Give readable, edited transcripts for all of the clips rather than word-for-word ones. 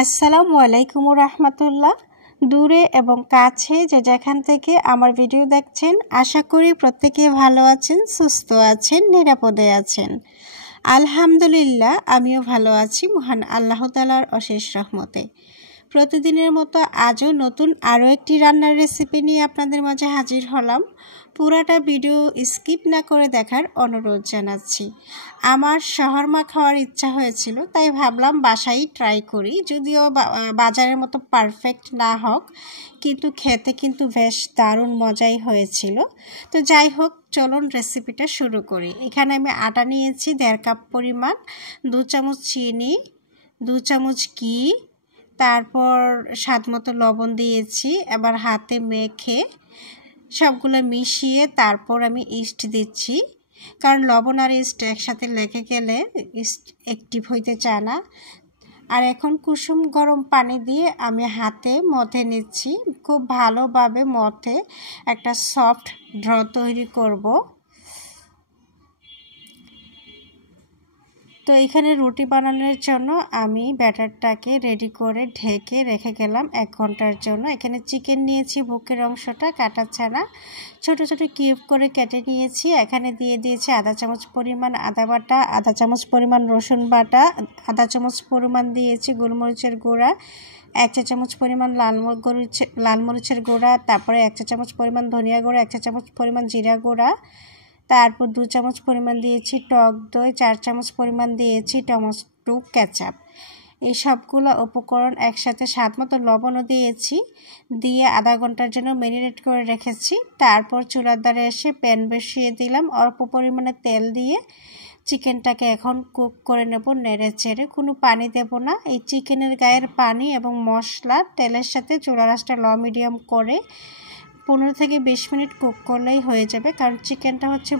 আসসালামু আলাইকুম রাহমাতুল্লাহ। দূরে এবং কাছে যে যেখান থেকে আমার ভিডিও দেখছেন, আশা করি প্রত্যেকে ভালো আছেন, সুস্থ আছেন, নিরাপদে আছেন। আলহামদুলিল্লাহ, আমিও ভালো আছি মহান আল্লাহ তাআলার অশেষ রহমতে। প্রতিদিনের মতো আজও নতুন আরও একটি রান্নার রেসিপি নিয়ে আপনাদের মাঝে হাজির হলাম। পুরাটা ভিডিও স্কিপ না করে দেখার অনুরোধ জানাচ্ছি। আমার শহরমা খাওয়ার ইচ্ছা হয়েছিল, তাই ভাবলাম বাসায় ট্রাই করি। যদিও বাজারের মতো পারফেক্ট না হোক, কিন্তু খেতে কিন্তু বেশ দারুণ মজাই হয়েছিল। তো যাই হোক, চলুন রেসিপিটা শুরু করি। এখানে আমি আটা নিয়েছি 1.5 কাপ পরিমাণ, 2 চামচ চিনি, 2 চামচ ঘি, তারপর স্বাদমতো লবণ দিয়েছি। এবার হাতে মেখে সবগুলো মিশিয়ে তারপর আমি ইস্ট দিচ্ছি, কারণ লবণ আর ইস্ট একসাথে লেগে গেলে ইস্ট অ্যাক্টিভ হইতে চায় না। আর এখন কুসুম গরম পানি দিয়ে আমি হাতে মথে নিচ্ছি। খুব ভালোভাবে মথে একটা সফট ড্র তৈরি করব। তো এখানে রুটি বানানোর জন্য আমি ব্যাটারটাকে রেডি করে ঢেকে রেখে গেলাম 1 ঘন্টার জন্য। এখানে চিকেন নিয়েছি, বুকের অংশটা কাটা ছাড়া ছোট ছোট কিউব করে কেটে নিয়েছি। এখানে দিয়ে দিয়েছি আধা চামচ পরিমাণ আদা বাটা, আধা চামচ পরিমাণ রসুন বাটা, আধা চামচ পরিমাণ দিয়েছি গোলমরিচের গুঁড়া, 1 চা চামচ পরিমাণ লাল মরিচের গুঁড়া, তারপরে 1 চা চামচ পরিমাণ ধনিয়া গুঁড়া, 1 চা চামচ পরিমাণ জিরা গুঁড়া, তারপর 2 চামচ পরিমাণ দিয়েছি টক দই, 4 চামচ পরিমাণ দিয়েছি টমেটো কেচাপ। এই সবগুলো উপকরণ একসাথে স্বাদমতো লবণও দিয়েছি, দিয়ে আধা ঘন্টার জন্য ম্যারিনেট করে রেখেছি। তারপর চুলার ধারে এসে প্যান বসিয়ে দিলাম, অল্প পরিমাণে তেল দিয়ে চিকেনটাকে এখন কুক করে নেব নেড়ে চেড়ে। কোনো পানি দেব না। এই চিকেনের গায়ের পানি এবং মশলা তেলের সাথে চুলার আঁচটা লো মিডিয়াম করে 15 থেকে 20 মিনিট কুক করলেই হয়ে যাবে, কারণ চিকেনটা হচ্ছে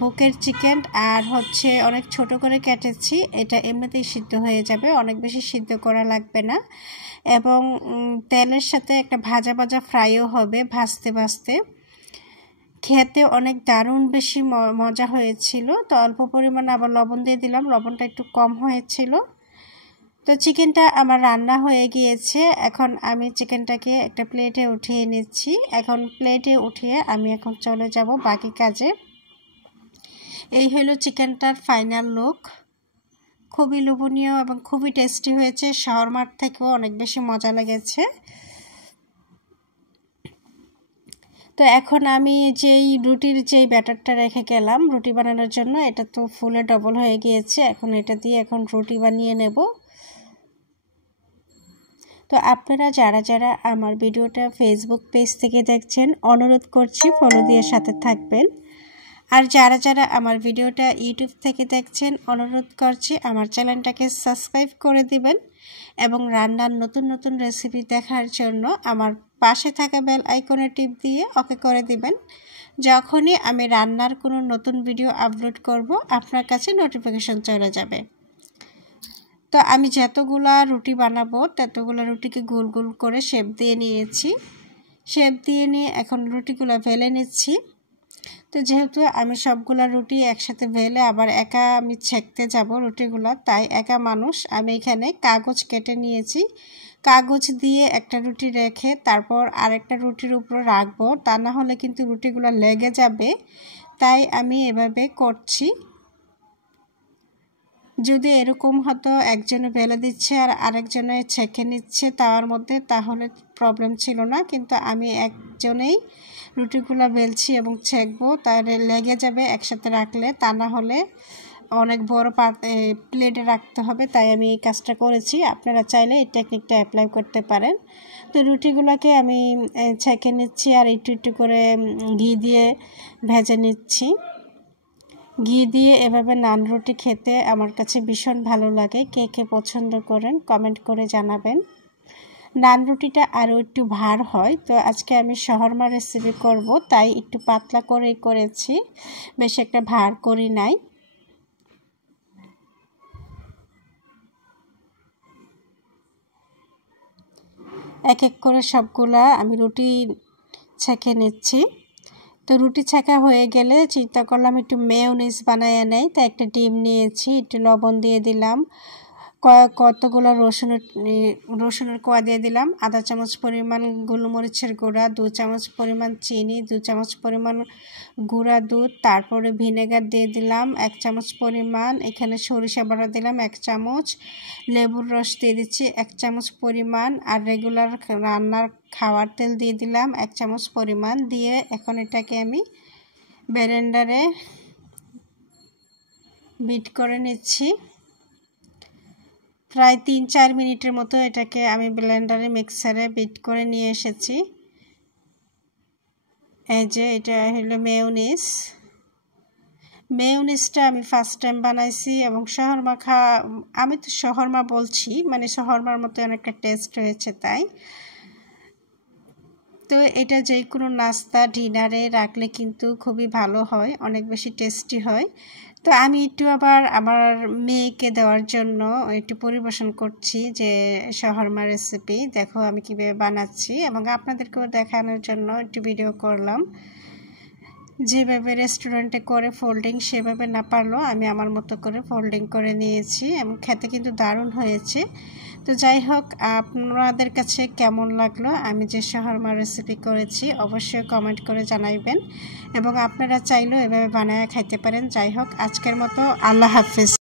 বুকের চিকেন আর হচ্ছে অনেক ছোট করে কেটেছি। এটা এমনিতেই সিদ্ধ হয়ে যাবে, অনেক বেশি সিদ্ধ করা লাগবে না। এবং তেলের সাথে একটা ভাজা ভাজা ফ্রাইও হবে ভাজতে ভাজতে। খেতে অনেক দারুণ বেশি মজা হয়েছিল। তো অল্প পরিমাণে আবার লবণ দিয়ে দিলাম, লবণটা একটু কম হয়েছিল। তো চিকেনটা আমার রান্না হয়ে গিয়েছে। এখন আমি চিকেনটাকে একটা প্লেটে উঠিয়ে নিচ্ছি। এখন প্লেটে উঠিয়ে আমি এখন চলে যাব বাকি কাজে। এই হলো চিকেনটার ফাইনাল লুক। খুবই লোভনীয় এবং খুবই টেস্টি হয়েছে। শাওয়ারমার থেকেও অনেক বেশি মজা লেগেছে। তো এখন আমি রুটির যেই ব্যাটারটা রেখে গেলাম রুটি বানানোর জন্য, এটা তো ফুলে ডবল হয়ে গিয়েছে। এখন এটা দিয়ে এখন রুটি বানিয়ে নেব। তো আপনারা যারা যারা আমার ভিডিওটা ফেসবুক পেজ থেকে দেখছেন, অনুরোধ করছি ফলো দিয়ে সাথে থাকবেন। আর যারা যারা আমার ভিডিওটা ইউটিউব থেকে দেখছেন, অনুরোধ করছি আমার চ্যানেলটাকে সাবস্ক্রাইব করে দিবেন এবং রান্নার নতুন নতুন রেসিপি দেখার জন্য আমার পাশে থাকা বেল আইকনে টিপ দিয়ে ওকে করে দিবেন। যখনই আমি রান্নার কোনো নতুন ভিডিও আপলোড করব, আপনার কাছে নোটিফিকেশন চলে যাবে। তো আমি যতগুলা রুটি বানাবো ততগুলো রুটিকে গোল গোল করে শেপ দিয়ে নিয়েছি। শেপ দিয়ে নিয়ে এখন রুটিগুলো ভেলে নিচ্ছি। তো যেহেতু আমি সবগুলা রুটি একসাথে ভেলে আবার একা আমি ছেঁকতে যাব রুটিগুলো, তাই একা মানুষ আমি এখানে কাগজ কেটে নিয়েছি। কাগজ দিয়ে একটা রুটি রেখে তারপর আরেকটা রুটির উপর রাখবো, তা না হলে কিন্তু রুটিগুলো লেগে যাবে। তাই আমি এভাবে করছি। যদি এরকম হতো একজনে বেলে দিচ্ছে আর আরেকজনে ছেঁকে নিচ্ছে তাওয়ার মধ্যে, তাহলে প্রবলেম ছিল না। কিন্তু আমি একজনেই রুটিগুলো বেলছি এবং ছেঁকবো, তাহলে লেগে যাবে একসাথে রাখলে, তা না হলে অনেক বড় প্লেটে রাখতে হবে। তাই আমি এই কাজটা করেছি। আপনারা চাইলে এই টেকনিকটা অ্যাপ্লাই করতে পারেন। তো রুটিগুলোকে আমি ছেঁকে নিচ্ছি আর একটু একটু করে ঘি দিয়ে ভেজে নিচ্ছি। ঘি দিয়ে এভাবে নান রুটি খেতে আমার কাছে ভীষণ ভালো লাগে। কে কে পছন্দ করেন কমেন্ট করে জানাবেন। নান রুটিটা আরও একটু ভার হয়। তো আজকে আমি শহরমা রেসিপি করব, তাই একটু পাতলা করেই করেছি, বেশি একটা ভার করি নাই। এক এক করে সবগুলা আমি রুটি ছেঁকে নিচ্ছি। তো রুটি ছাঁকা হয়ে গেলে চিন্তা করলাম একটু মেয়োনিজ বানায় নেই। তাই একটা ডিম নিয়েছি, একটু লবণ দিয়ে দিলাম, কতগুলো রসুনের কোয়া দিয়ে দিলাম, আধা চামচ পরিমাণ গোলমরিচের গুঁড়া, 2 চামচ পরিমাণ চিনি, 2 চামচ পরিমাণ গুঁড়া দুধ, তারপরে ভিনেগার দিয়ে দিলাম 1 চামচ পরিমাণ, এখানে সরিষা বাটা দিলাম 1 চামচ, লেবুর রস দিয়ে দিচ্ছি 1 চামচ পরিমাণ, আর রেগুলার রান্নার খাওয়ার তেল দিয়ে দিলাম 1 চামচ পরিমাণ। দিয়ে এখন এটাকে আমি ব্লেন্ডারে বিট করে নিচ্ছি। প্রায় 3-4 মিনিটের মতো এটাকে আমি ব্লেন্ডারে মিক্সারে বিট করে নিয়ে এসেছি। এই যে এটা হলো মেয়োনিজটা আমি ফার্স্ট টাইম বানাইছি এবং শহরমা আমি তো শহরমা বলছি, মানে শহরমার মতো অনেকটা টেস্ট হয়েছে তাই। তো এটা যে কোনো নাস্তা ডিনারে রাখলে কিন্তু খুবই ভালো হয়, অনেক বেশি টেস্টি হয়। তো আমি একটু আবার আমার মেয়েকে দেওয়ার জন্য একটু পরিবেশন করছি যে শহরমা রেসিপি, দেখো আমি কীভাবে বানাচ্ছি, এবং আপনাদেরকেও দেখানোর জন্য একটু ভিডিও করলাম। যেভাবে রেস্টুরেন্টে করে ফোল্ডিং সেভাবে না পারলেও আমি আমার মতো করে ফোল্ডিং করে নিয়েছি এবং খেতে কিন্তু দারুণ হয়েছে। তো যাই হোক, আপনাদের কাছে কেমন লাগলো আমি যে শহরমা রেসিপি করেছি অবশ্যই কমেন্ট করে জানাইবেন, এবং আপনারা চাইলেও এভাবে বানায় খাইতে পারেন। যাই হোক, আজকের মতো আল্লাহ হাফেজ।